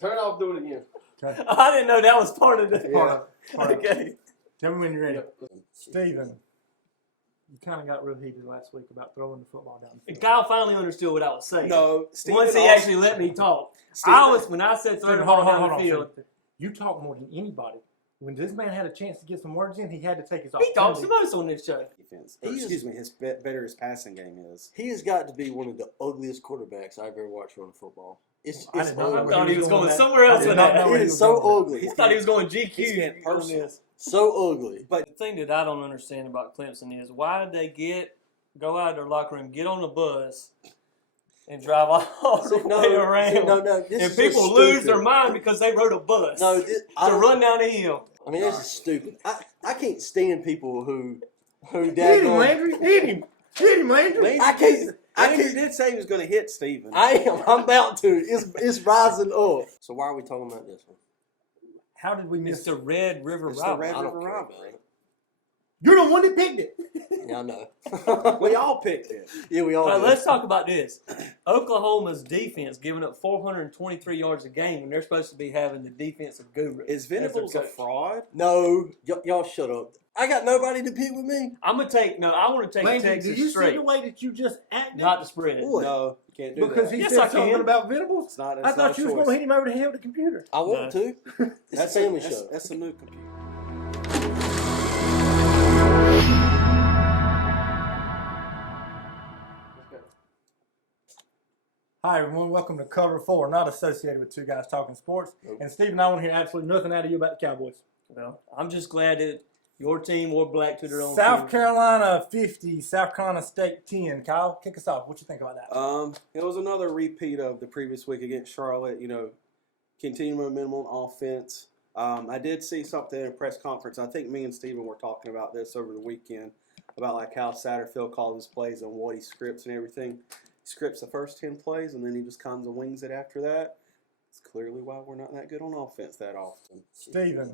Turn off, do it again. Okay. I didn't know that was part of the Yeah. Okay. Tell me when you're ready. Yep. Steven, you kind of got real heated last week about throwing the football down the field. Kyle finally understood what I was saying. No, Steven Once he actually let me talk. When I said throw the ball down the field. You talk more than anybody. When this man had a chance to get some words in, he had to take his He talks the most on this show. Defense. His better his passing game is. He has got to be one of the ugliest quarterbacks I've ever watched run football. It's I did not know I ugly. thought he was going somewhere else with that. It is so ugly. I thought he was going He's GQ getting on personal. this. So ugly. But the thing that I don't understand about Clemson is why did they go out of their locker room, get on the bus, and drive all the way around? No, and people lose their mind because they rode a bus to run down the hill. I mean, this is stupid. I can't stand people who Hit him, Landry. Hit him, Landry. Landry did say he was going to hit Steven. I'm about to. It's rising up. So why are we talking about this one? How did we miss It's the Red River It's Rivalry. the Red I don't River care, Rivalry. You're the one that picked it. Yeah, I know. We all picked it. Yeah, we all All right, do. let's talk about this. Oklahoma's defense giving up 423 yards a game, and they're supposed to be having the defensive guru. Is Venables a fraud? No, y'all shut up. I got nobody to pick with me. I want to take Landry, Texas did you straight, see the way that you just acted? not to spread it. What? No, you can't do Because that. he Yes, I said something can. about Venables. It's not. I thought you was going to hit him over the head with the computer. I want to. It's a family show. That's a new computer. Hi, everyone. Welcome to Cover 4, not associated with Two Guys Talking Sports. Nope. And Steve and I want to hear absolutely nothing out of you about the Cowboys. Well, I'm just glad that your team wore black to their own South team. Carolina 50, South Carolina State 10. Kyle, kick us off. What you think about that? It was another repeat of the previous week against Charlotte. Continuing momentum on offense. I did see something in a press conference. I think me and Steven were talking about this over the weekend about like how Satterfield calls his plays and what he scripts and everything. He scripts the first 10 plays and then he just kind of wings it after that. It's clearly why we're not that good on offense that often. Steven,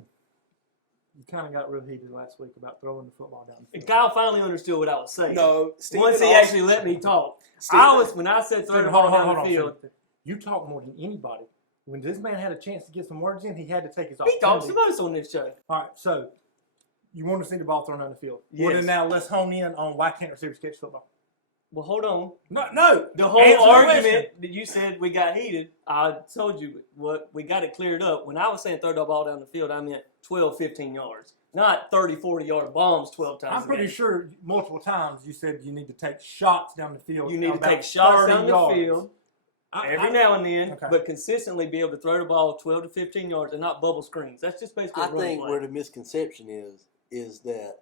you kind of got real heated last week about throwing the football down the And field. Kyle finally understood what I was saying. No, Steven Once he actually let me talk. When I said throw the ball down the field. Steven. You talk more than anybody. When this man had a chance to get some words in, he had to take his He opportunity. talks the most on this show. All right, so you want to see the ball thrown down the field. Yes. Well, then now let's hone in on why can't receivers catch football. Well, hold on. No. The whole Answer the argument question. that you said we got heated, I told you what we got it cleared up. When I was saying throw the ball down the field, I meant 12, 15 yards. Not 30, 40-yard bombs 12 times I'm pretty a game. sure multiple times you said you need to take shots down the field. You need to about take shots 30 down the yards. field every now and then, Okay. but consistently be able to throw the ball 12 to 15 yards and not bubble screens. That's just basically I a running think play. where the misconception is that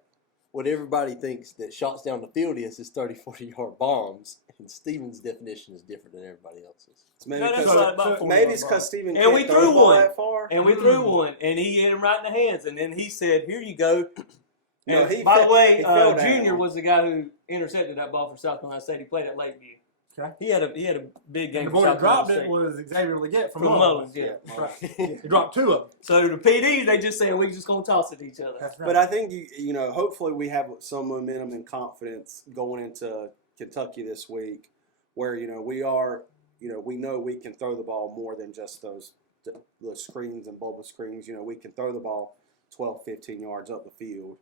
what everybody thinks that shots down the field is 30, 40-yard bombs. And Steven's definition is different than everybody else's. So maybe No, that's because about 40 maybe it's yards. because Steven And can't we throw threw the ball one. that far. And we threw one, and he hit him right in the hands. And then he said, "Here you go." No, And he by fe- the way, he failed at Junior him. was the guy who intercepted that ball for South Carolina State. He played at Lakeview. Okay. He had a big game And the for boy that South dropped Carolina it State. was Xavier Leggett from From Mullins. Mullins, yeah. That's right. He dropped two of them. So the PDs, they just saying we just gonna toss it to each other. That's right. But I think hopefully we have some momentum and confidence going into Kentucky this week, where we know we can throw the ball more than just those screens and bubble screens. We can throw the ball 12, 15 yards up the field.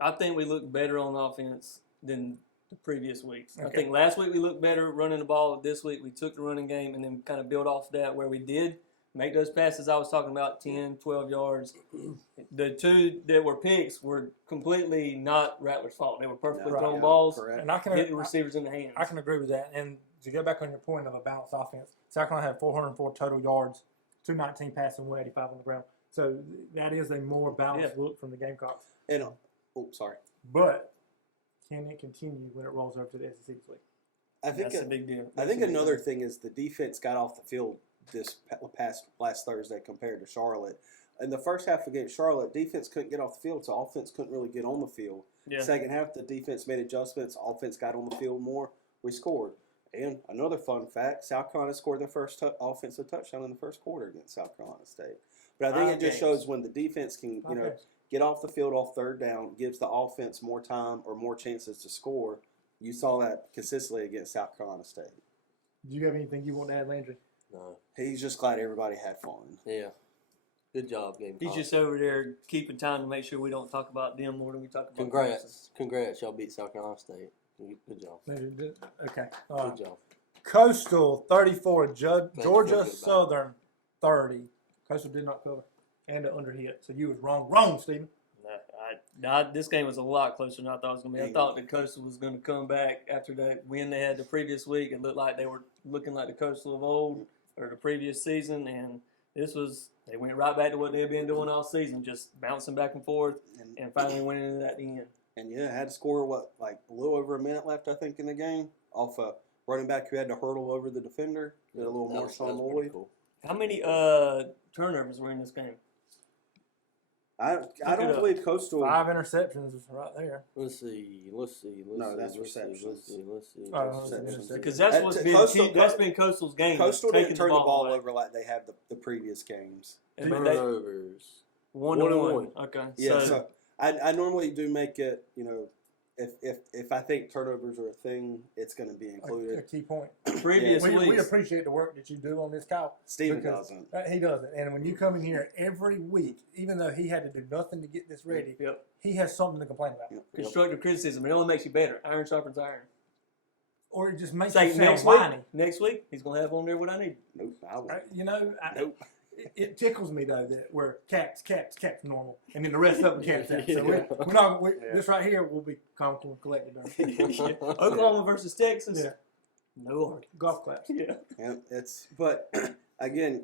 I think we look better on offense than the previous weeks. I Okay. think last week we looked better running the ball. This week we took the running game and then kind of built off that where we did make those passes I was talking about, 10, 12 yards. The two that were picks were completely not Rattler's fault. They were perfectly Right. thrown Yeah, balls, correct. And I can hitting receivers in the hands. I can agree with that. And to go back on your point of a balanced offense, South Carolina had 404 total yards, 219 passing, 185 on the ground. So that is a more balanced look from the Gamecocks. And sorry. But can it continue when it rolls over to the SEC this week? I think That's a big deal. I think another thing is the defense got off the field last Thursday compared to Charlotte. In the first half against Charlotte, defense couldn't get off the field, so offense couldn't really get on the field. Yeah. Second half, the defense made adjustments. Offense got on the field more. We scored. And another fun fact, South Carolina scored their first offensive touchdown in the first quarter against South Carolina State. But I think it just shows when the defense can, get off the field off third down, gives the offense more time or more chances to score. You saw that consistently against South Carolina State. Do you have anything you want to add, Landry? No. He's just glad everybody had fun. Yeah. Good job, game. He's just over there keeping time to make sure we don't talk about them more than we talk about Congrats. Congrats. Y'all beat South Carolina State. Good job. Okay. Good job. Coastal 34, Thank you for Georgia good Southern 30. Coastal did not cover and an underhit, so you was wrong. Wrong, Stephen. This game was a lot closer than I thought it was going to be. I thought the Coastal was going to come back after that win they had the previous week. It looked like they were looking like the Coastal of old or the previous season, and they went right back to what they had been doing all season, just bouncing back and forth and finally winning it at the end. And yeah, had to score a little over a minute left, I think, in the game off a running back who had to hurdle over the defender. Did a little Marshawn Lloyd. Cool. How many turnovers were in this game? I don't believe Coastal. 5 interceptions is right there. Let's see. No, that's receptions. Let's see. Receptions. Because that's what's been that's been Coastal's game. Coastal didn't turn the ball away. over like they have the previous games. And Turnovers. One to one. Okay. Yeah, so I normally do make it, if I think turnovers are a thing, it's going to be A included. key point. Previous We weeks. appreciate the work that you do on this, Kyle. Steven because- doesn't. He doesn't. And when you come in here every week, even though he had to do nothing to get this ready, Yep. he has something to complain about. Yep. Constructive criticism. It only makes you better. Iron sharpens iron. Or it just makes Say you sound next whiny. week. Next week, he's gonna have on there what I need. Nope, I won't. Nope. It tickles me though that we're caps normal, and then the rest of them caps. So we're not. This right here will be calm and collected. Oklahoma versus Texas. Yeah. No argument. Golf claps. Yeah. And but again,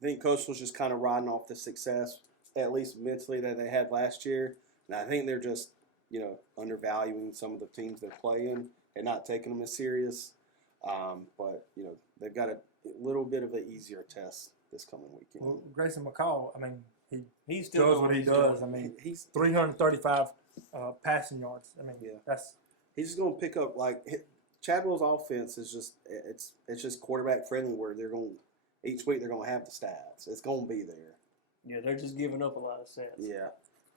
I think Coastal's just kind of riding off the success, at least mentally, that they had last year. And I think they're just, undervaluing some of the teams they're playing and not taking them as serious. But, they've got a little bit of an easier test this coming weekend. Well, Grayson McCall, I mean, He's still does doing what he he's does. doing. I mean, He's 335 passing yards. I mean, Yeah. that's just going to pick up Chadwell's offense is just it's just quarterback friendly where each week they're going to have the stats. It's going to be there. Yeah, they're just giving up a lot of sets. Yeah.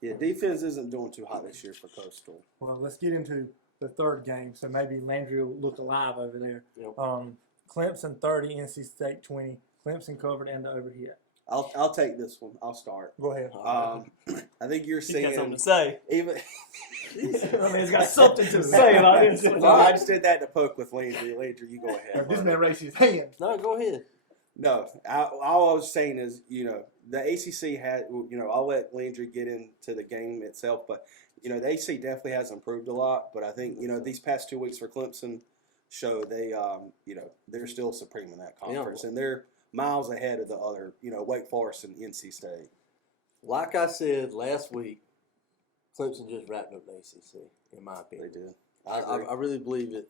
Yeah, defense isn't doing too hot this year for Coastal. well. Let's get into the third game. So maybe Landry will look alive over there. Yep. Clemson 30, NC State 20. Clemson covered and the overhit. I'll take this one. I'll start. Go ahead. I think you're He's got something seeing to say. even. I mean, he's got something to say about this. Well, I just did that to poke with Landry. Landry, you go ahead. This man raised his hand. No, go ahead. No, all I was saying is, the ACC had, I'll let Landry get into the game itself, but, the ACC definitely has improved a lot. But I think, these past 2 weeks for Clemson show they, they're still supreme in that conference. Yeah. And they're miles ahead of the other, Wake Forest and NC State. Like I said last week, Clemson just wrapped up the ACC, in my They opinion. did. I really believe it.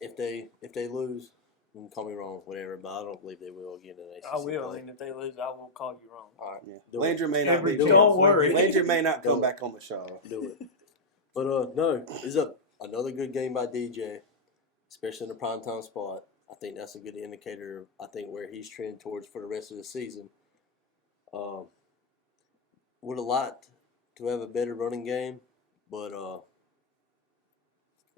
If they lose, you can call me wrong, whatever, but I don't believe they will again in the ACC. I will, play. and if they lose, I won't call you wrong. All right. Yeah. Do Landry may not be. Don't worry. Landry may not come Do it. back on the show. Do it. But no, it's another good game by DJ, especially in the primetime spot. I think that's a good indicator of where he's trending towards for the rest of the season. Would have liked to have a better running game, but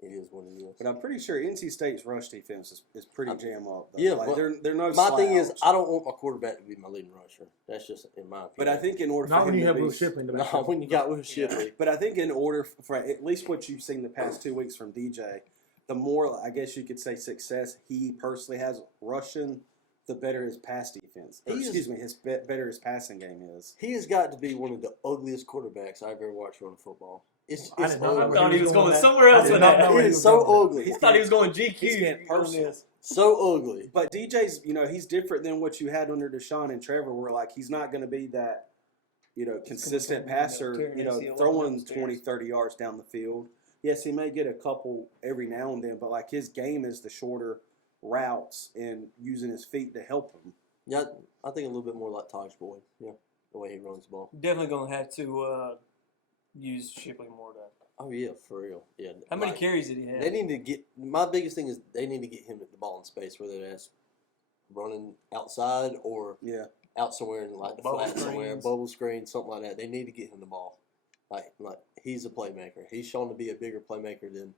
it is what it is. But I'm pretty sure NC State's rush defense is pretty jam up. Though. Yeah, like, but they're no. My thing is, slouch. I don't want my quarterback to be my leading rusher. That's just in my opinion. But I think in order Not for when him you to have be, Will Shipley in the back. no, when you got Will Shipley. But I think in order for at least what you've seen the past 2 weeks from DJ, the more I guess you could say success he personally has rushing, the better his pass defense. Better his passing game is. He has got to be one of the ugliest quarterbacks I've ever watched run football. It's I did not know I ugly. thought he was going that. somewhere else I did with not that. know It he is was so going ugly. I thought he was going GQ. He's getting on personal. this. So ugly. But DJ's, he's different than what you had under Deshaun and Trevor, where like he's not going to be that, consistent passer, throwing 20, 30 yards down the field. Yes, he may get a couple every now and then, but like his game is the shorter routes and using his feet to help him. Yeah, I think a little bit more like Taj Boyd. Yeah, the way he runs the ball. Definitely going to have to use Shipley more though. Oh yeah, for real. Yeah. How many carries did he have? They need to get. My biggest thing is they need to get him the ball in space, whether that's running outside or Yeah. out somewhere in like the Bubble flat somewhere, screens. bubble screen, something like that. They need to get him the ball. Like he's a playmaker. He's shown to be a bigger playmaker than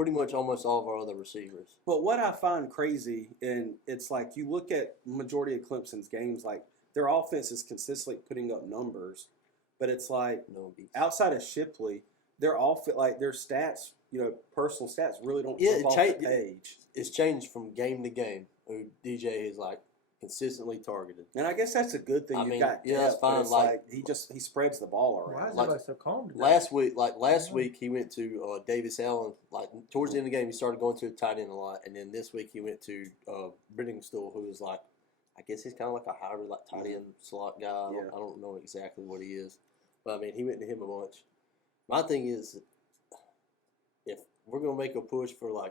pretty much almost all of our other receivers. But what I find crazy, and it's like you look at majority of Clemson's games, like their offense is consistently putting up numbers, but it's like outside of Shipley, their stats, personal stats really don't jump off the page. It's changed from game to game. Who DJ is like consistently targeted, and I guess that's a good thing. That's fine. Like he spreads the ball around. Why is everybody so calm today? Last week he went to Davis Allen. Like towards the end of the game, he started going to a tight end a lot, and then this week he went to Brittingstool, who is like, I guess he's kind of like a hybrid, like tight end slot guy. I don't know exactly what he is, but I mean he went to him a bunch. My thing is, if we're gonna make a push for a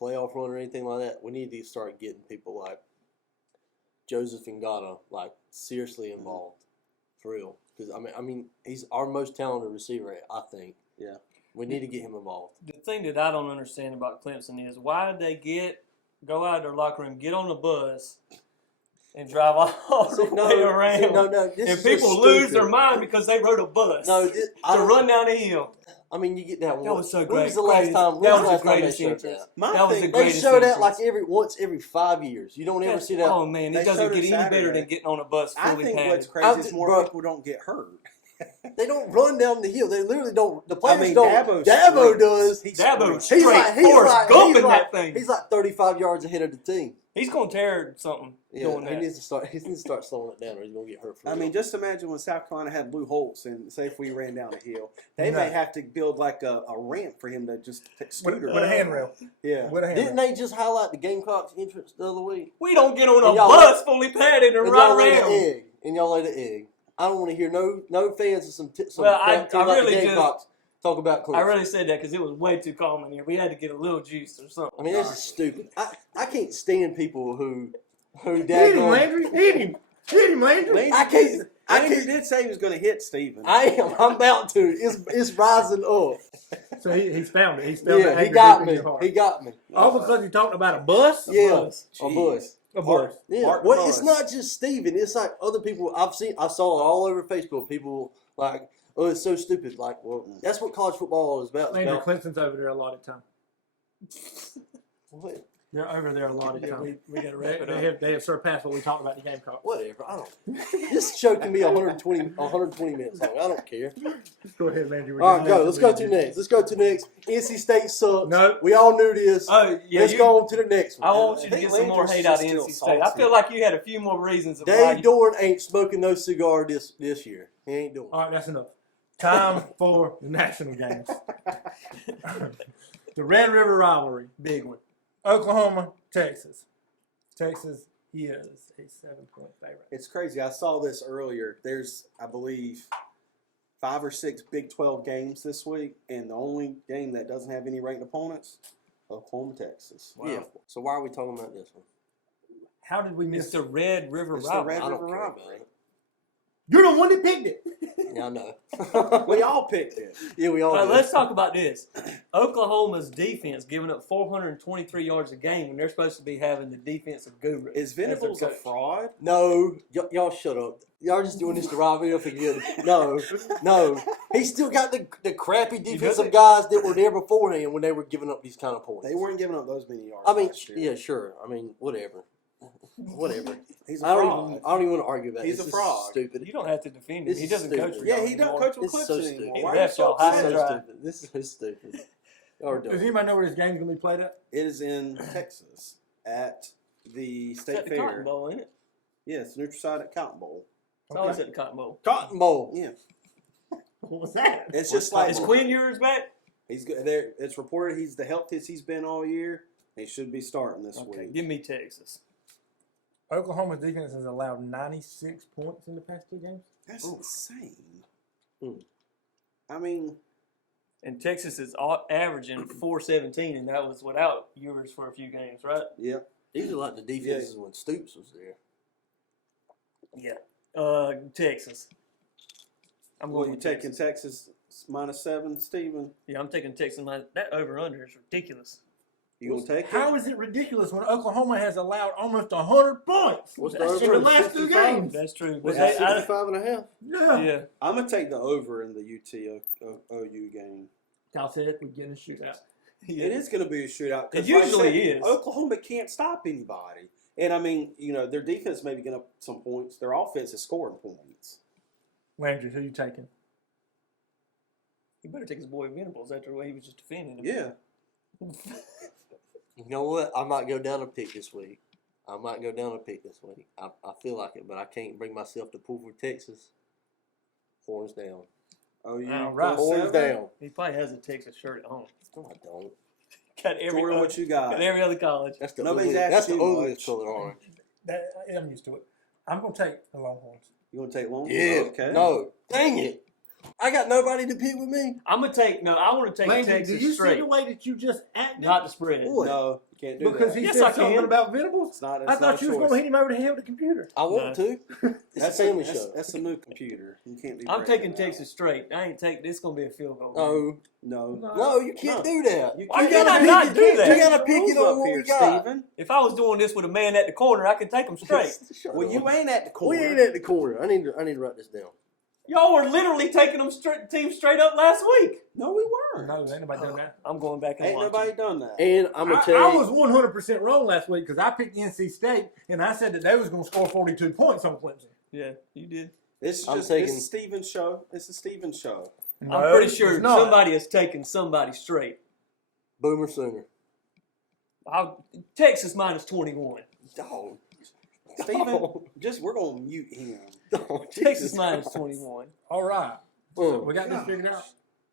playoff run or anything like that, we need to start getting people like Joseph Ngata like seriously involved, for real. Because I mean, he's our most talented receiver, I think. Yeah, we need to get him involved. The thing that I don't understand about Clemson is why did they go out of their locker room, get on a bus, and drive all the way around? And people lose their mind because they rode a bus to run down a hill. I mean, you get that one. That was so great. When was the last time? That was the greatest entrance. They show that like once every 5 years. You don't ever see that. Oh man, it doesn't get any better than getting on a bus fully packed. I think what's crazy is more people don't get hurt. They don't run down the hill. They literally don't. The players don't. Dabo does. Dabo's straight. Forrest Gump in that thing. He's like 35 yards ahead of the team. He's gonna tear something. Yeah, he needs to start slowing it down, or he's gonna get hurt. I mean, just imagine when South Carolina had Lou Holtz, and say if we ran down a hill, they may have to build like a ramp for him to just scooter with a handrail. Yeah. Didn't they just highlight the Gamecocks entrance the other week? We don't get on a bus fully padded and ride around. And y'all laid an egg. I don't want to hear no fans of some well, I really Gamecocks talk about Clemson. I really said that because it was way too calm in here. We had to get a little juice or something. I mean, that's just stupid. I can't stand people who hit him, Landry. Hit him, Landry. Landry did say he was going to hit Steven. I'm about to. It's rising up. So he's found it. He's found it. He got me. He got me. All because he talked about a bus? A bus. Yeah. Well, it's not just Steven. It's like other people I saw it all over Facebook. People like, oh, it's so stupid. Like, well, that's what college football is about. Landry, Clemson's over there a lot of time. What? They're over there a lot of time. We got to wrap it up. They have surpassed what we talked about in the Gamecocks. Whatever. I don't. This show can be 120 minutes long. I don't care. Go ahead, Landry. All right, go. Let's go to next. NC State sucks. No. We all knew this. Oh, yeah, Let's go on to the next one. I want you to get some more hate out of NC State. I feel like you had a few more reasons. Dave Dorn ain't smoking no cigar this year. He ain't doing it. All right, that's enough. Time for the national games. The Red River Rivalry. Big one. Oklahoma, Texas. Texas is a 7-point favorite. It's crazy. I saw this earlier. There's, I believe, 5 or 6 Big 12 games this week, and the only game that doesn't have any ranked opponents, Oklahoma, Texas. Wow. Yeah. So why are we talking about this one? How did we miss It's the Red River It's Rivalry. the Red River Rivalry. You're the one that picked it. Yeah, I know. We all picked it. Yeah, we all did. Let's talk about this. Oklahoma's defense giving up 423 yards a game when they're supposed to be having the defensive guru. Is Venables a fraud? No. Y'all shut up. Y'all just doing this to rob me up again. No. He still got the crappy defensive guys that were there beforehand when they were giving up these kind of points. They weren't giving up those many yards. I mean, last year. yeah, sure. I mean, whatever. He's a I fraud. don't even want to argue about it. He's a fraud. Stupid. You don't have to defend him. This He is doesn't coach stupid. for Yeah, y'all he don't anymore. coach with It's Clemson so anymore. stupid. He Why are left you so y'all high upset? and dry. This is so stupid. Y'all are Does dumb. anybody know where this game's going to be played at? It is in Texas at the It's State at the Fair. Cotton Bowl, ain't it? Yeah, it's neutral side at Cotton Bowl. It's always at the Cotton Bowl. Cotton Bowl. Yeah, What was that? it's just like Is Quinn Ewers back? he's good. There, it's reported he's the healthiest he's been all year. He should be starting this Okay, week. give me Texas. Oklahoma's defense has allowed 96 points in the past 2 games. That's insane. Hmm. I mean, And Texas is averaging 417, and that was without Ewers for a few games, right? yeah. These are like the defenses when Stoops was there. Yeah. Texas. I'm Well, going you with taking Texas. Texas -7, Steven? Yeah, I'm taking Texas. That over-under is ridiculous. You gonna take it? How is it ridiculous when Oklahoma has allowed almost 100 points What's the in over? the last 2 games? That's true. Was But that I- 65.5? yeah. I'm gonna take the over in the UT OU game. Cal said we're getting a shootout. Yeah. It is going to be a shootout. 'Cause It usually like I said, is. Oklahoma can't stop anybody. And, I mean, their defense may be getting up some points. Their offense is scoring points. Landry, who you taking? He better take his boy Venables after the way he was just defending him. Yeah. You know what? I might go down a pick this week. I feel like it, but I can't bring myself to pull for Texas. Horns down. Oh, you All right. right. Horns down. He probably has a Texas shirt at home. No, I don't. Got every Jordan, what you got? got every other college. That's the Nobody's ugliest, asked that's the you ugliest much. color orange. I'm used to it. I'm going to take the Longhorns. You going to take long? Yeah. Okay. No. Dang it. I got nobody to pick with me. I want to take Landry, Texas did you see straight, the way that you just acted? not the spread. No, you can't do because that. he Yes, said I something can. about Venables? It's not, I thought you was going to hit him over the head with the computer. I want to. It's That's a family that's, show. That's a new computer. You can't be I'm breaking taking that. Texas straight. I ain't taking. This gonna be a field goal. No. No. No, you can't do that. You Why can't can't I pick not it. do You that? can't You gotta change pick the it rules on up what here, we got. Steven. If I was doing this with a man at the corner, I could take him straight. Shut Well, up. you ain't at the We corner. ain't at the corner. I need to write this down. Y'all were literally taking them team straight up last week. No, we weren't. No, ain't nobody done that. I'm going back and Ain't watching. nobody done that. And I'm gonna I tell you, was 100% wrong last week because I picked NC State and I said that they was going to score 42 points on Clemson. Yeah, you did. It's I'm just taking- it's Steven's show. It's a Steven show. No, I'm pretty sure it's not. somebody has taken somebody straight. Boomer Sooner. Texas minus 21. Dog. Steven, we're gonna mute him. Dog. Texas Jesus minus Christ. 21. All right. So Mm. we got this figured out.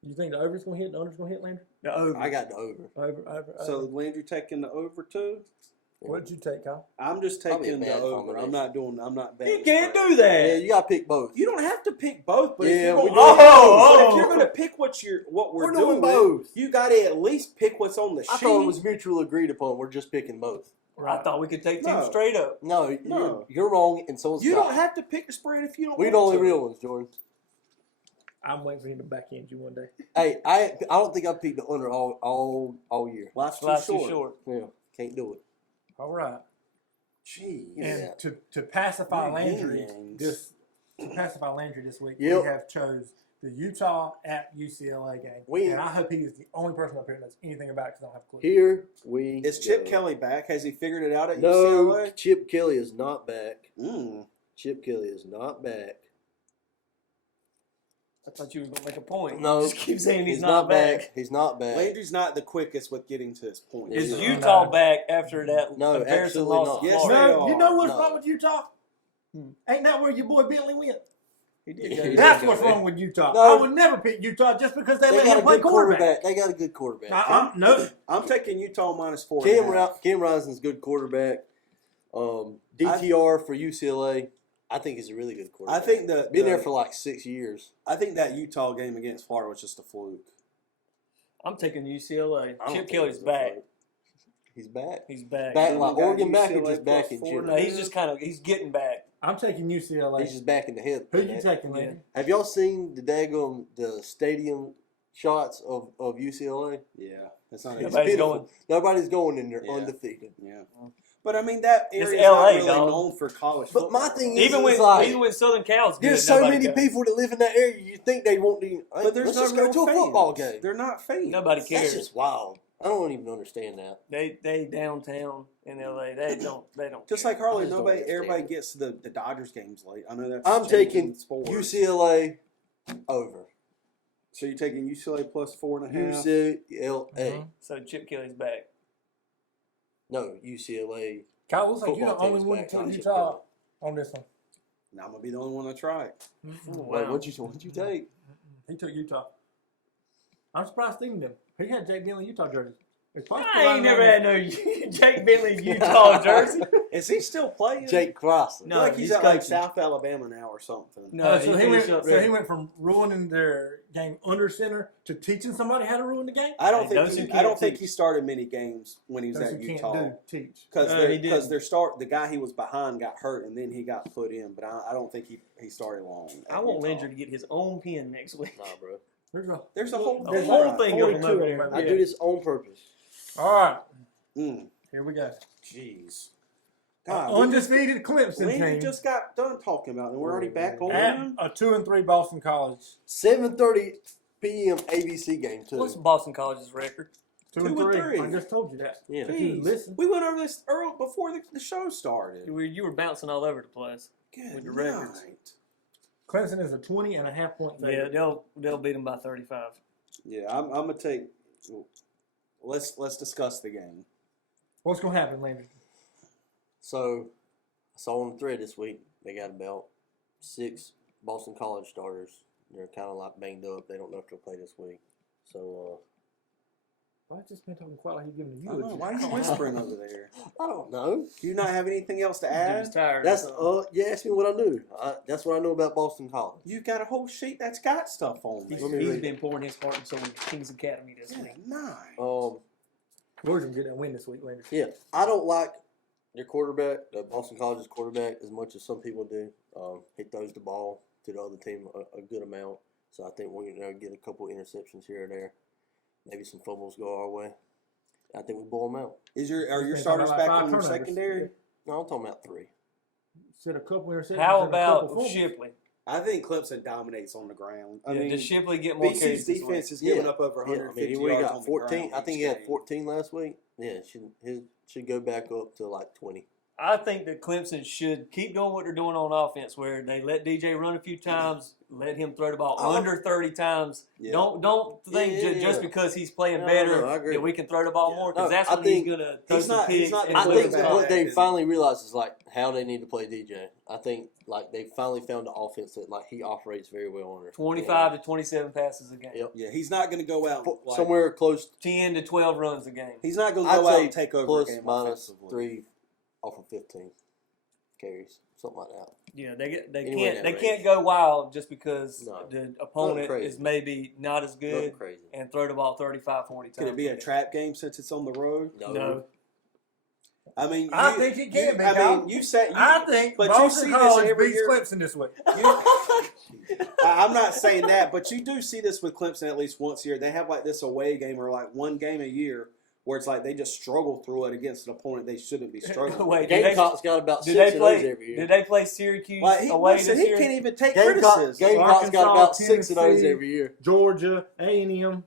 You think the over's going to hit, the under's going to hit, Landry? The over. I got the over. Over. So Landry taking the over too. What did you take, Kyle? I'm just Probably a taking the bad over. I'm combination. not betting. You can't spread. do that. Yeah, you gotta pick both. You don't have to pick both, but Yeah, if you're we gonna, do. but if Oh. you're going to pick what we're doing both. you got to at least pick what's on the I sheet. thought it was mutual agreed upon. We're just picking both. I thought we could take teams No. straight up. No, No. you're wrong, and so is You Scott. don't have to pick the spread if you don't. We're the want only to. real ones, Jordan. I'm waiting for him to back end you one day. Hey, I don't think I picked the under all year. Life's too Life's short. too short. Yeah, can't do it. All right. Jeez. And to pacify Yeah, Landry, games. this week, Yep. we have chose the Utah at UCLA game. We- and I hope he is the only person up here that knows anything about it because I don't have a clue. Here we Is Chip go. Kelly back? Has he figured it out at No, UCLA? Chip Kelly is not back. Mm. Chip Kelly is not back. I thought you were going to make a point. No, Just keep saying he's not back. He's not back. Landry's not the quickest with getting to his point. Is Yeah. Utah No. back after that No, embarrassing absolutely loss not. to Yes, Florida? they No, are. you know what's No. wrong with Utah? Ain't that where your boy Bentley went? He Yeah, did go he there. That's did what's go there. wrong with Utah. No. I would never pick Utah just because they let got him a play good quarterback. They got a good quarterback. No. I'm taking Utah minus 4.5. Cam Rising's a good quarterback. DTR for UCLA, I think he's a really good I quarterback. think that Been there for like 6 years. I think that Utah game against Florida was just a fluke. I'm taking UCLA. I don't Chip think Kelly's he's a back. fluke. He's back. He's back. Back So like we got Oregon back or UCLA just back plus in 4. Chip? No, he's just he's getting back. I'm taking UCLA. He's just back in the head. Who you taking, Yeah. Landry? Have y'all seen the stadium shots of UCLA? Yeah, that's not It's Nobody's beautiful. going. Nobody's going in there Yeah. undefeated. Yeah, but I mean that It's area is not LA, really dog. known for college But football. my thing is, Even it's like, when Southern Cal's good, there's so nobody many goes. people that live in that area. You think they won't do? But there's Let's no just go real to a fans. football game. They're not fans. Nobody That's cares. just wild. I don't even understand that. They downtown in LA. They don't. Just care. like Harley, I just don't nobody, understand everybody it. gets the Dodgers games late. I know that's. I'm changing taking sports. UCLA over. So you're taking UCLA plus 4.5. UCLA. So Chip Kelly's back. No, UCLA. Kyle looks like you're the Football only team's one to back, take not Chip Utah Kelly. on this one. Now I'm gonna be the only one that's right. Wait, Wow. what'd you take? He took Utah. I'm surprised Steven did. He had Jake Bentley Utah jersey. It's possible I ain't never know had no Jake Bentley Utah jersey. Is he still playing? Jake Cross. No, I feel like he's he's at like coaching. South Alabama now or something. No, so he finished went. up So there. he went from ruining their game under center to teaching somebody how to ruin the game. I don't Hey, those think who I don't can't think teach. he started many games when he was Those at who Utah can't do teach. because No, he didn't. the guy he was behind got hurt and then he got put in. But I don't think he started long. at I want Utah. Landry to get his own pen next week. Nah, bro. There's a There's a whole The whole thing of 42 them over of there. them. I Yeah. do this on purpose. All right, Here we go. Jeez. God, we Undefeated Clemson Landry team just got done talking about it, and we're already back on at him. a 2-3 Boston College. 7:30 p.m. ABC game too. What's Boston College's record? 2 and 3. I just told you that. Yeah. If you Jeez. listen. We went over this early before the show started. You were bouncing all over the place. Good with the records. night. Clemson is a 20.5-point Yeah, favorite. they'll beat them by 35. Yeah, I'm gonna take. Let's discuss the game. What's going to happen, Landry? So, I saw on the thread this week, they got about 6 Boston College starters. They're kind of like banged up. They don't know if they'll play this week. So, Why is this man talking quiet like he's giving a I don't know, eulogy? why are you whispering over there? I don't know. Do you not have anything else to Dude's add? tired. That's you asked me what I knew. That's what I know about Boston College. You've got a whole sheet that's got stuff on He's, there. Let me he's read. been pouring his heart and soul into King's Academy this Good week. night. We're going to get that win this week, Landry. Yeah, I don't like their quarterback, Boston College's quarterback, as much as some people do. He throws the ball to the other team a good amount. So I think we're going to get a couple interceptions here or there. Maybe some fumbles go our way. I think we blow them out. Are your He's starters talking back about on your 5 turnovers. secondary? No, I'm talking about 3. Said a couple interceptions. How and a couple about fumbles. Shipley? I think Clemson dominates on the ground. I mean, Does Shipley get more BC's carries this week? defense is giving Yeah. up over Yeah, 150 he yards got on the 14. ground I think each he had game. 14 last week. Yeah, his should go back up to like 20. I think that Clemson should keep doing what they're doing on offense, where they let DJ run a few times, let him throw the ball under 30 times. Yeah. Don't think Yeah. just because he's playing No, better I agree. that we can throw the ball more, because No, that's I when he's think going to throw he's some not- he's picks. not and I the lose think the quarterback. ball. what they Is- finally realized is like how they need to play DJ. I think like they finally found the offense that like he operates very well under. 25 to 27 passes a game. Yep. Yeah, he's not going to go out like, Somewhere close 10 to 12 runs a game. He's not going to I'd go out say and take over a plus game minus offensively. 3 off of 15 carries, something like that. Yeah, they Anywhere in can't that can't range. go wild just because No. the opponent crazy. is maybe not as Nothing good crazy. and throw the ball 35, 40 times. Could it be a trap game since it's on the road? No. I mean, I think it can be, I Kyle. mean, you said. I think but Boston you see College this every beats year. Clemson this week. I'm not saying that, but you do see this with Clemson at least once a year. They have like this away game or like one game a year where it's like they just struggle through it against an opponent they shouldn't be struggling. Wait, with. did they- Gamecocks got about Did 6 they of those play? every year. Did they play Syracuse Like, away listen, this he year? can't even take Gamecocks criticism. got Arkansas, about 6 of those Tennessee. every year. Georgia, A&M.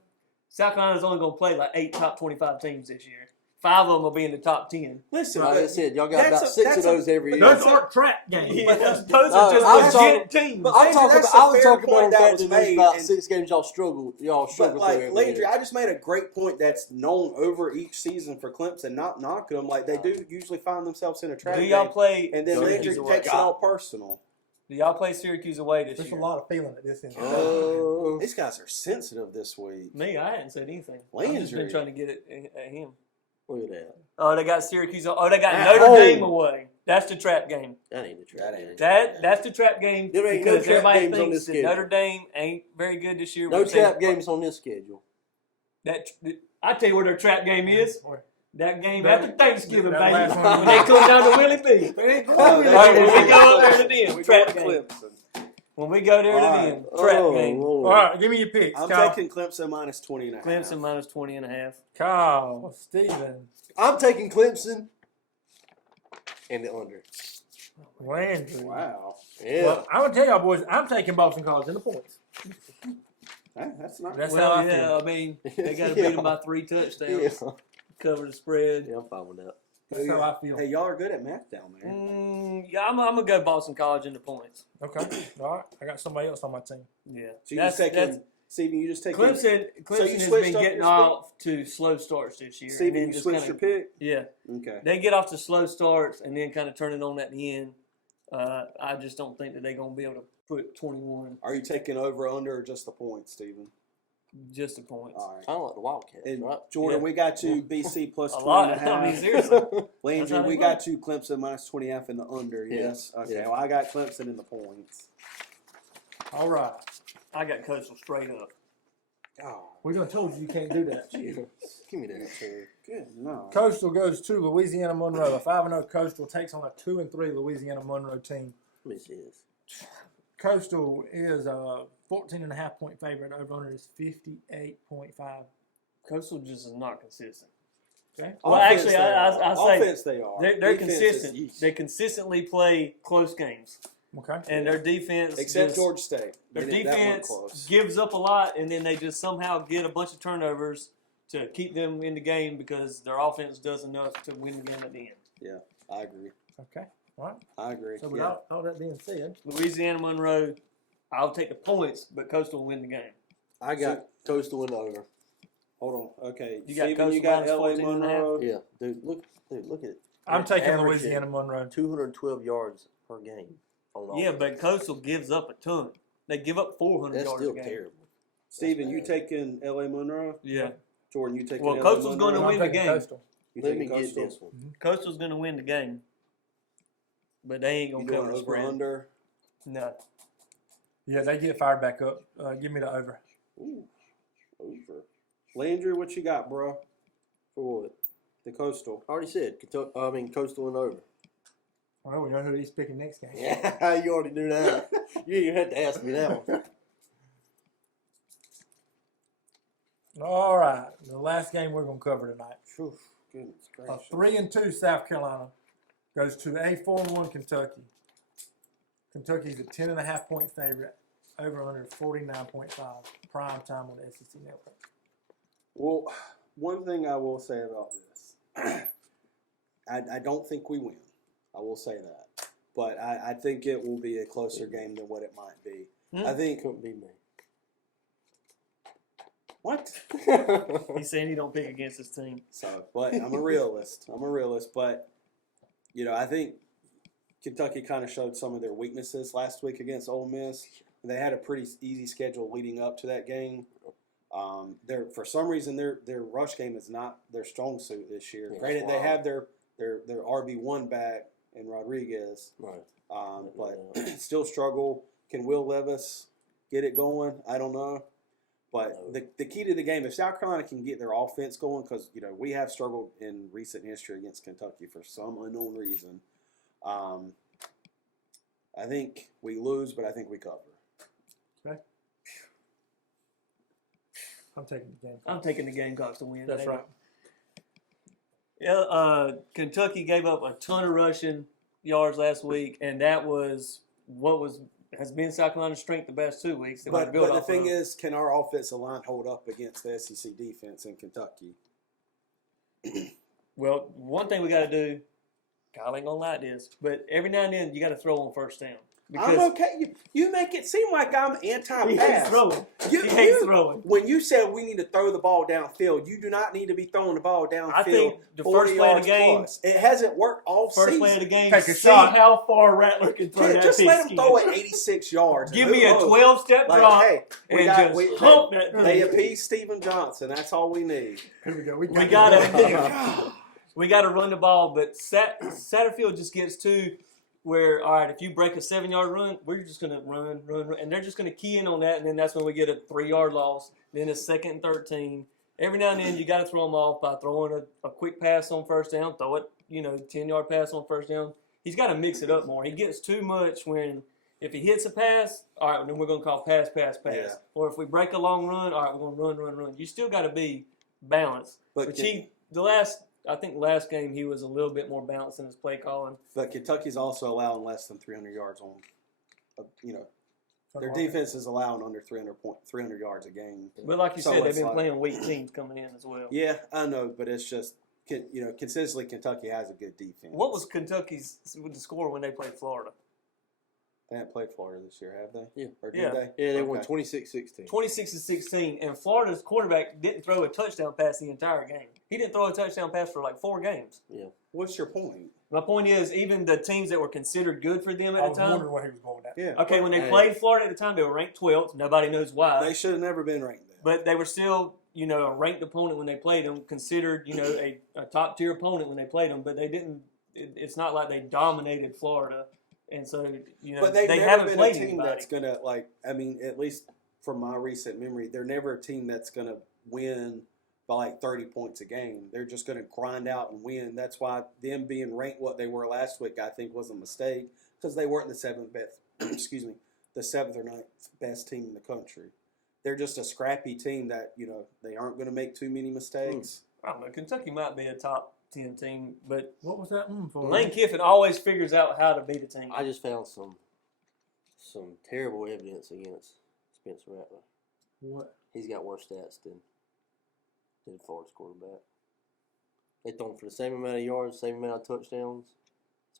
South Carolina's only going to play like 8 top 25 teams this year. 5 of them will be in the top 10. Listen, Like I but said, y'all got that's about a- 6 of that's a- those every but year. Those aren't trap games. Yeah, that's- those No, are just I was legit talking- teams. but- I'm Landry, talking that's about, a I was fair talking about point the that fact was that there's made, about and- 6 games y'all struggle but through like every Landry, year. I just made a great point that's known over each season for Clemson, not knocking them. Like they do usually find themselves in a trap Do y'all game, play and then Syracuse Landry away? takes it all personal. Do y'all play Syracuse away this There's a year? lot of feeling at this end. These guys are sensitive this week. Me, I hadn't said anything. I've Landry. just been trying to get it at him. Look at that. Oh, they got Syracuse. Oh, they got At Notre home. Dame away. That's the trap game. That ain't the trap. That ain't game. That's the trap game There ain't no because trap everybody games on thinks this that schedule. Notre Dame ain't very good this year. No We're saying- trap games on this schedule. That I tell you where their trap game is. That game That- after Thanksgiving, that baby. last one. When they come down to Willie B. Oh, When we go up there to them, We trap go to game. Clemson. When we go there to All right. them, trap Oh, game. Lord. All right, give me your picks. I'm Kyle. taking Clemson minus 20 and a half. Clemson minus 20.5. Kyle, Steven, I'm taking Clemson and the under. Landry. Wow, Yeah. Well, I'm gonna tell y'all boys, I'm taking Boston College in the points. that's not. That's how Well, I yeah, feel. I mean, they got to beat them by 3 touchdowns, Yeah. cover the spread. Yeah, I'm fine with that. That's how I feel. Hey, y'all are good at math down there. Yeah, I'm going to go Boston College in the points. Okay. All right. I got somebody else on my team. Yeah. So you just taking Steven? You just taking Clemson you has switched been up getting your off to slow starts this year. and Steven, then you just switched kinda- your pick. Yeah. Okay. They get off to slow starts and then kind of turn it on at the end. I just don't think that they're going to be able to put 21, Are you taking over under or just the points, Steven? just the points. All right. Kind of like the Wildcats, And right? Jordan, Yeah. we got you BC plus A 20 lot. and a I mean, half. seriously. Landry, how we they got you Clemson minus 20.5 in the under. Yeah. Yes. Okay. Yeah. Well, I got Clemson in the points. All right. I got Coastal straight up. Oh, We done told you can't do that. Give me that chair. good. No. Coastal goes to Louisiana Monroe. A 5-0 Coastal takes on a 2-3 Louisiana Monroe team. Let me see this. Coastal is a 14.5 point favorite. Over under is 58.5. Coastal just is not consistent. Okay. Well, Offense actually, they I are. say offense they are. they're Defense is consistent. yeast. They consistently play close games, Okay. and their defense Except just- Georgia State. Their They did that one defense close. gives up a lot, and then they just somehow get a bunch of turnovers to keep them in the game because their offense does enough to win the game at the end. Yeah, I agree. Okay. All right. I agree. So Yeah. without all that being said, Louisiana Monroe, I'll take the points, but Coastal will win the game. I got. Coastal win over. Hold on. Okay. You got Steven, you Coastal got minus LA 14 and a half? Monroe. Yeah, dude, look at it. I'm They're taking averaging Louisiana Monroe. 212 yards per game. On Yeah, offense. but Coastal gives up a ton. They give up 400 That's yards still a game. terrible. Steven, That's you bad. taking LA Monroe? Yeah. Jordan, you taking Well, LA Coastal's Monroe? gonna I'm win the taking game. Coastal. You Let taking me get Coastal? this one. Coastal's going to win the game. But they ain't You going to going cover the over spread. under? No. Yeah, they get fired back up. Give me the over. Ooh, over. Landry, what you got, bro? For what? The Coastal. I already said Coastal and over. Well, we know who he's picking next game. Yeah, you already knew that. You didn't even have to ask me now. All right, the last game we're going to cover tonight. Phew, goodness A gracious. 3-2 South Carolina goes to a 4-1 Kentucky. Kentucky's a 10.5 point favorite. Over under 49.5. Prime time on the SEC Network. Well, one thing I will say about this, I don't think we win. I will say that. But I think it will be a closer game than what it might be. I think. Couldn't be me. What? He's saying he don't pick against his team. So, but I'm a realist. But, I think Kentucky kind of showed some of their weaknesses last week against Ole Miss. They had a pretty easy schedule leading up to that game. For some reason, their rush game is not their strong suit this year. Yeah, Granted, that's they wild. have their RB1 back in Rodriguez, Right. but still struggle. Can Will Levis get it going? I don't know. But No. the key to the game, if South Carolina can get their offense going, because we have struggled in recent history against Kentucky for some unknown reason. I think we lose, but I think we cover. I'm taking the game. I'm taking the Gamecocks to win. That's right. Yeah, Kentucky gave up a ton of rushing yards last week, and that was has been South Carolina's strength the past 2 weeks. They might But build the off thing of. is, can our offensive line hold up against the SEC defense in Kentucky? Well, one thing we got to do, Kyle ain't gonna like this, but every now and then you got to throw on first down. I'm okay. You make it seem like I'm He hates anti-pass. throwing. You- He hates you- throwing. When you said we need to throw the ball downfield, you do not need to be throwing the ball downfield. I think the 40 first play of yards the game, plus. It hasn't worked all first season. play of the game, Take a see shot. how far Rattler can throw that Just let pigskin. them throw it 86 yards. Give and me a who knows? 12-step Like, drop hey, and just hump that thing. They appease Stephen Johnson. That's all we need. Here we go. We gotta we gotta run the ball, but Satterfield just gets to where, all right, if you break a 7-yard run, we're just gonna run, and they're just gonna key in on that, and then that's when we get a 3-yard loss. Then it's 2nd and 13. Every now and then you gotta throw them off by throwing a quick pass on first down, throw it, 10-yard pass on first down. He's got to mix it up more. He gets too much when. If he hits a pass, all right, then we're going to call pass. Yeah. Or if we break a long run, all right, we're going to run. You still got to be balanced. But I think last game he was a little bit more balanced in his play calling. But Kentucky's also allowing less than 300 yards on. Their defense is allowing under 300 yards a game. But like you So said, they've it's been like- playing weak teams coming in as well. Yeah, I know, but it's just consistently Kentucky has a good defense. What was Kentucky's with the score when they played Florida? They haven't played Florida this year, have they? Yeah. Or did Yeah. they? Yeah, they won Okay. 26-16. 26-16, and Florida's quarterback didn't throw a touchdown pass the entire game. He didn't throw a touchdown pass for like 4 games. What's your point? My point is, even the teams that were considered good for them I at was the time. wondering what he was going at. Yeah. Okay, when they Hey. played Florida at the time, they were ranked 12th. Nobody knows why. They should have never been ranked there. But they were still, a ranked opponent when they played them, considered, a top tier opponent when they played them. But they didn't. It's not like they dominated Florida, and so But they've they never haven't been a played team anybody. that's gonna at least from my recent memory, they're never a team that's gonna win by like 30 points a game. They're just gonna grind out and win. That's why them being ranked what they were last week, I think, was a mistake because they weren't the 7th best. Excuse me, the 7th or 9th best team in the country. They're just a scrappy team that they aren't going to make too many mistakes. I don't know. Kentucky might be a top 10 team, but What was that for? Lane Kiffin always figures out how to beat a team. I just found some terrible evidence against Spencer Rattler. What? He's got worse stats than Did Florida's quarterback. They thrown for the same amount of yards, same amount of touchdowns.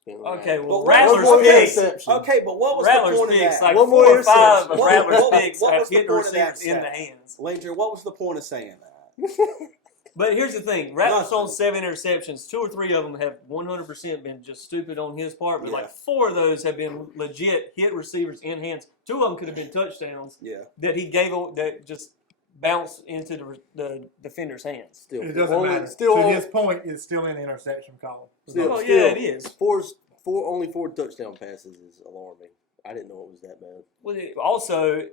Okay, well, But Rattler's one more picks. interception. Okay, but what was Rattler's the point picks, of that? like One more 4 or 5 of interception. Rattler's What picks was have the hit the point of that receivers in the stat? hands. Landry, what was the point of saying that? But here's the thing: Rattler's thrown Nothing. 7 interceptions. 2 or 3 of them have 100% been just stupid on his part, but Yeah. like 4 of those have been legit hit receivers in hands. 2 of them could have been touchdowns Yeah. that he gave that just bounced into the defender's hands. Still, It doesn't only, matter. Still, To his point, it's still in the interception column. Still- Oh yeah, it is. only 4 touchdown passes is alarming. I didn't know it was that bad. Well, also,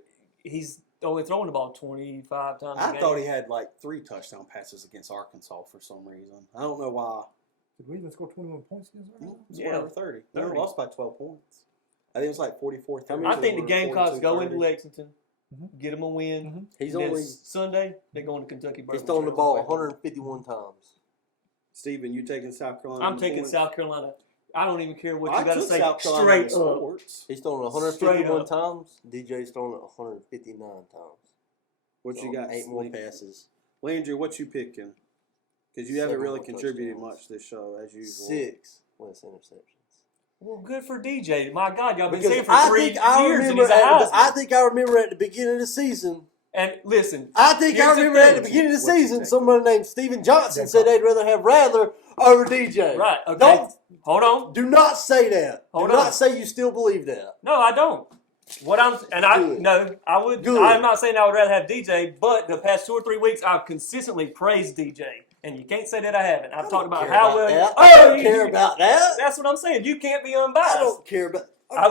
he's only throwing the ball 25 times a I game. thought he had like 3 touchdown passes against Arkansas for some reason. I don't know why. Did we even score 21 points against them? It's Yeah. whatever 30. They 30. lost by 12 points. I think it was like 44. I think the Gamecocks go into Lexington, get them a win. Mhm. He's And then only Sunday they're going to Kentucky. he's Bourbon thrown the Trail. ball 151 times. Steven, you taking South Carolina? I'm taking points? South Carolina. I don't even care what I you got to took say. South Carolina Straight in up. sports. He's thrown Straight 151 up. times. DJ's thrown it 159 times. What So you got? 8 more Landry? passes. Landry, what you picking? Because you haven't 7 really more contributed touchdowns. much this show as usual. 6 less interceptions. Well, good for DJ. My God, y'all been Because saying for I 3 think I years and remember. he's a Heisman. I think I remember at the beginning of the season. And listen, I think Here's I the remember at the thing. beginning of the What you season, taking? someone named Steven Johnson said they'd rather have Rattler over DJ. right? Okay, Don't hold on. do not say that. Hold do on. not say you still believe that. No, I don't. What I'm and I Good. no, I would. Good. I'm not saying I would rather have DJ, but the past 2 or 3 weeks I've consistently praised DJ, and you can't say that I haven't. I've talked about how well. that. Oh, I don't you- care about that. That's what I'm saying. You can't be I unbiased. don't care about.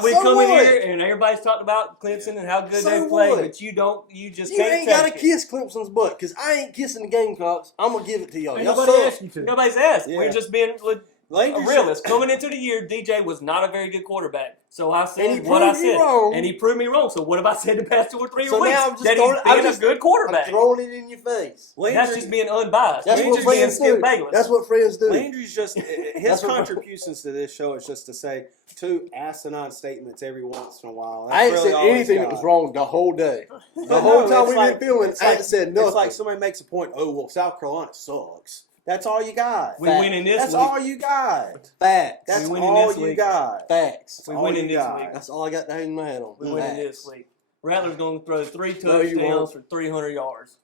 We so come in what? here and everybody's talking about Clemson and how good So they play, what? but you don't. You just You can't ain't gotta take it. kiss Clemson's butt, cause I ain't kissing the Gamecocks. I'm gonna give it to y'all. Ain't Y'all nobody suck. asked you to. Nobody's asked. Yeah. We're just being a Landry realist. Coming into the year, DJ was not a very good quarterback. So I And said he what I proved you said, wrong. and he proved me wrong. So what have I said the past 2 or 3 So weeks? now I'm just that throwing- he's I'm been just- a good quarterback. I'm throwing it in your face. That's Landry, just being unbiased. That's You what just being friends Skip do. Bayless. That's what friends do. Landry's just his That's what- contributions to this show is just to say 2 asinine statements every once in a while. That's I ain't really said all he's anything that got. was wrong the whole day. The But whole no, time it's we've like- been filming, it's I ain't like- said nothing. It's like somebody makes a point. Oh well, South Carolina sucks. That's all you got. We Fact. winning this That's week. all you got. Facts. That's We winning all this you week. got. Facts. That's We all winning you this got. week. That's all I got to hang my hat on. We winning Facts. this week. Rattler's going to throw 3 No, you touchdowns won't. for 300 yards.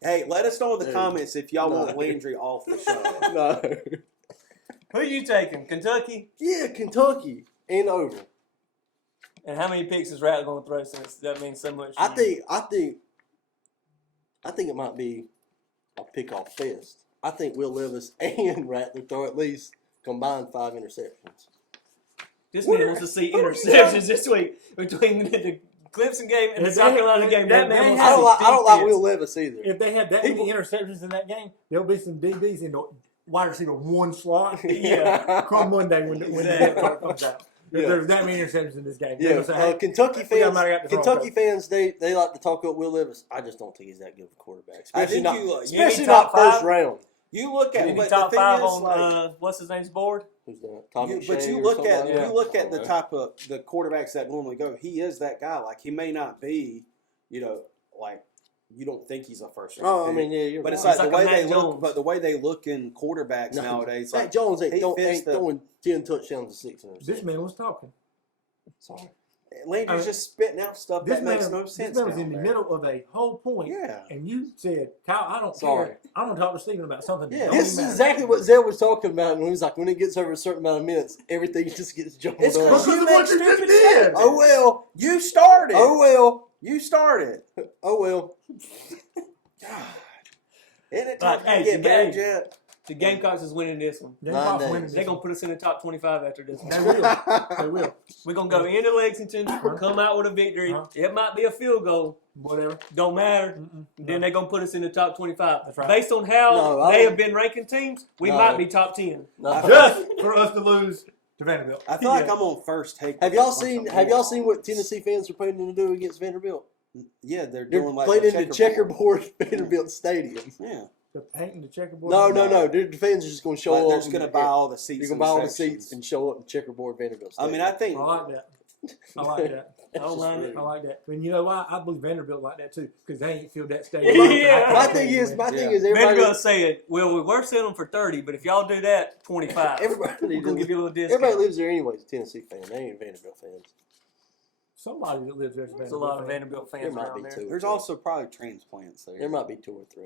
Hey, let us know in the Dude. comments if y'all No. want Landry off the show. No. Who you taking? Kentucky? Yeah, Kentucky ain't over. And how many picks is Rattler going to throw since that means so much? to I you? think it might be a pick-off fest. I think Will Levis and Rattler throw at least combined 5 interceptions. This man wants to see interceptions this week between the Clemson game and the If South they- Carolina game. That if man they wants had- to see I don't like defense. Will Levis either. If they had that many People- interceptions in that game, there'll be some DBs in the wide receiver 1 slot. Yeah. Come Monday when the Exactly. depth comes out. If Yeah. there's that many interceptions in this game, they're Yeah, gonna say, hey, Kentucky we got fans. somebody got the front Kentucky coach. fans, they like to talk up Will Levis. I just don't think he's that good of a quarterback, I especially think not, you especially need top not first 5? round. You look at Any but top the thing 5 is, on like, what's his name's board? Who's that? Tommy but Shea you or look something at like that? you look at the I don't know. type of the quarterbacks that normally go. He is that guy. Like he may not be, like you don't think he's a first round. Oh, I pick. mean, yeah, you're But right. it's He's like the like way a they Mac look. Jones. But the way they look in quarterbacks No, nowadays, Mac like Jones ain't, he fits ain't the- throwing 10 touchdowns and 6 interceptions. this man was talking. Sorry. Landry's just spitting out stuff This that man, makes no this sense. man was down in the there. middle of a whole point, Yeah. and you said, Kyle, I don't Sorry. care. I'm going to talk to Stephen about something. Yeah. that This is don't even exactly matter. what Zell was talking about when he was like, when it gets over a certain amount of minutes, everything just gets jumbled It's up. because Because you of make what you just stupid did. shit. Oh well. You started. Oh well. You started. Oh well. God. Isn't it time Hey, to get the married game. yet? The Gamecocks is winning this one. They're 9 not days. winning this They're going one. to put us in the top 25 after this They one. will. They will. We're going to go into Lexington, come out with a victory. Uh-huh. It might be a field goal. Whatever. Don't matter. Mm-mm. Then they're going to put us in the top 25. That's right. Based on how No, I they don't- have been ranking teams, we No. might be top 10. No. Just for us to lose to Vanderbilt. I feel like Yeah. I'm on first take. Have y'all with a bunch seen? of Have y'all seen what morons. Tennessee fans are planning to do against Vanderbilt? Yeah, they're They're doing like playing the in the checkerboard Vanderbilt Stadium. Yeah, The painting the checkerboard. No. The fans are just going to show like up. they're just gonna buy all the seats. You're going in to buy all the sections. seats and show up in checkerboard Vanderbilt I Stadium. mean, I think I like that. I like that. I don't mind it. I like that. And you know why? I believe Vanderbilt like that too, because they ain't filled that stadium. Yeah. My thing is, everybody. Vanderbilt said, well, we're selling them for 30, but if y'all do that, 25. Everybody, We're going to give you a little discount. everybody lives there anyways. Tennessee fan. They ain't Vanderbilt fans. Somebody that lives there's There's a lot of Vanderbilt fans There might around be there. two. There's also probably transplants there. There might be 2 or 3.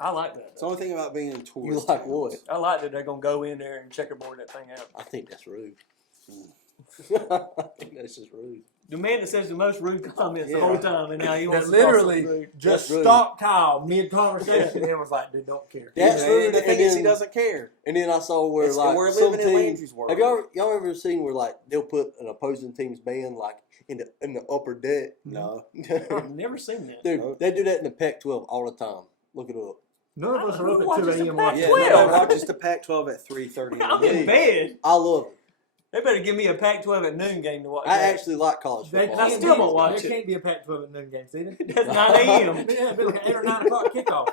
I like that. It's the only thing about being in You tourist like towns. what? I like that they're going to go in there and checkerboard that thing out. I think that's rude. Mm. I think that's just rude. The man that says the most rude comments the Yeah. whole time, and now he That wants to call literally something rude. just That's rude. stopped Kyle mid-conversation and was like, dude, don't care. That's And rude. the thing And is, he then- doesn't care. And then I saw where We're some living in teams. Landry's world. Have y'all ever seen where like they'll put an opposing team's band like in the upper deck? No. I've never seen that. Dude, they do that in the Pac-12 all the time. Look it up. None of us Who are up at watches 2 the a.m. Pac-12? Yeah, 12. nobody watches the Pac-12 at 3:30. I'm in bed. I love it. They better give me a Pac-12 at noon game to watch. I that. actually like college They football. I still won't watch there it. can't be a Pac-12 at noon game, see that? That's 9 a.m. Yeah, it'd be like an 8 or 9 o'clock kickoff.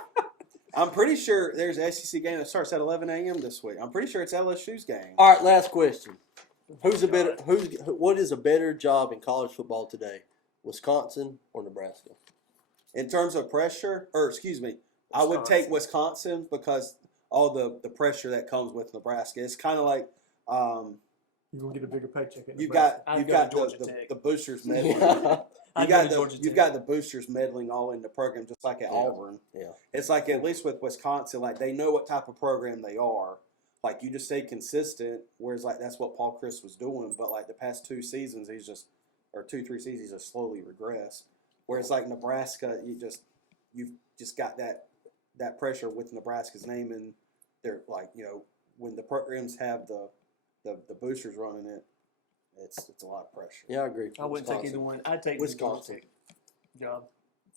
I'm pretty sure there's an SEC game that starts at 11 a.m. this week. I'm pretty sure it's LSU's game. All right, last question. What is a better job in college football today? Wisconsin or Nebraska? In terms of pressure, I would take Wisconsin because all the pressure that comes with Nebraska. It's kind of like You're going to get a bigger paycheck at you've Nebraska. got I'd you've go got to Georgia the Tech. boosters meddling. I'd go to Georgia You've Tech. got the boosters meddling all in the program, just like at Yeah. Auburn. Yeah. It's like at least with Wisconsin, like they know what type of program they are. Like you just stay consistent, whereas like that's what Paul Chris was doing. But like the past 2 seasons, 3 seasons, he's just slowly regressed. Whereas like Nebraska, you've just got that pressure with Nebraska's name, and they're like when the programs have the boosters running it, it's a lot of pressure. Yeah, I agree. I wouldn't take either one. I'd take Wisconsin. the Georgia Tech job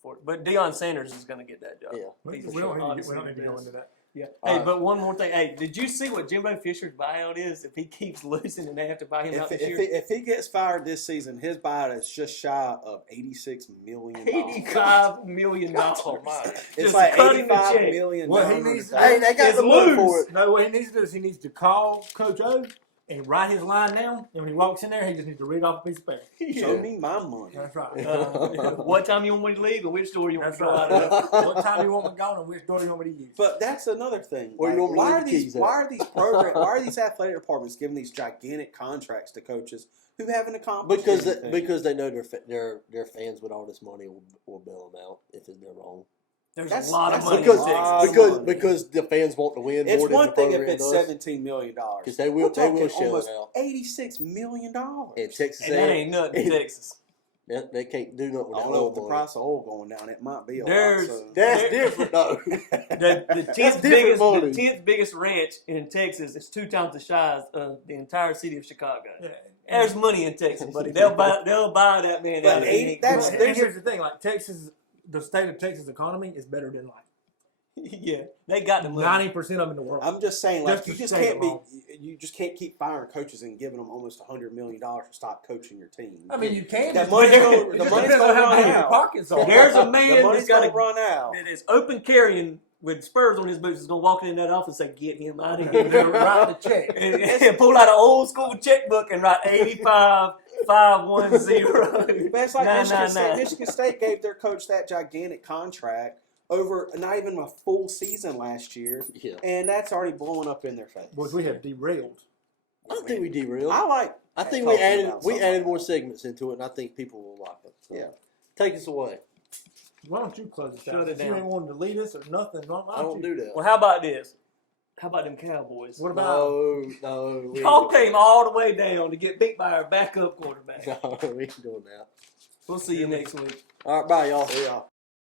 for it. But Deion Sanders is going to get that job. Yeah. We He's don't need honestly to the go best. into that. Yeah. All Hey, right. but one more thing. Hey, did you see what Jimbo Fisher's buyout is? If he keeps losing and they have to buy him out this year, If he gets fired this season, his buyout is just shy of $86 million. $85 million. It's Just like cutting the $85 check. million. What he needs to Hey, they got It's the money for loose. it. No, what he needs to do is he needs to call Coach O and write his line down. And when he walks in there, he just needs to read off a piece of paper. Show me my money. That's right. What time you want me to leave and which door you want That's to go out right. of? What time you want me gone and which door you want me to use? But that's another thing. Where you want me to why leave are the these keys at? why are these programs why are these athletic departments giving these gigantic contracts to coaches who haven't accomplished anything? Because they know their fans with all this money will bail them out if they're wrong. There's That's- a lot of that's money because- in lot Texas. of money. Because the fans want to win It's more than one the thing if program it's does. $17 million. Because they will shell almost it out. $86 million. And Texas And that ain't nothing in Texas. they can't do nothing I without don't know, with the money. price of oil going down, it might be a There's- lot. So. That's There- different though. The That's 10th different money. biggest, the 10th biggest ranch in Texas is 2 times the size of the entire city of Chicago. Yeah. There's money in Texas, buddy. They'll buy that man But out. 80 that's- And there's here's the thing, like Texas, the state of Texas economy is better than like yeah, they got the money. 90% of them in the world. I'm just saying, like Just you to just stay can't be, along. you just can't keep firing coaches and giving them almost $100 million to stop coaching your team. I mean, you can. That just- money's it gonna- the just money's depends on gonna how run big your out. pockets are. There's a the man money's that's got gonna a run out. that is open carrying with spurs on his boots is gonna walk in that office and say, "Get him out of here." Write the check. and pull out an old school checkbook and write 85,510. But it's like Michigan State. 999. Michigan State gave their coach that gigantic contract over not even a full season last year, Yeah. and that's already blowing up in their face. Boys, we have derailed. I don't think we derailed. I think talking we added about we something. added more segments into it, and I think people will like it. So. Yeah. Take us away. Why don't you close this Shut out? it You down. ain't wanting to lead us or nothing. Why I don't you? do that. Well, how about this? How about them Cowboys? What about No. we Y'all ain't came all the way down to get beat by our backup quarterback. doing- No, we ain't doing that. We'll see you next week. All right, bye, y'all. See y'all.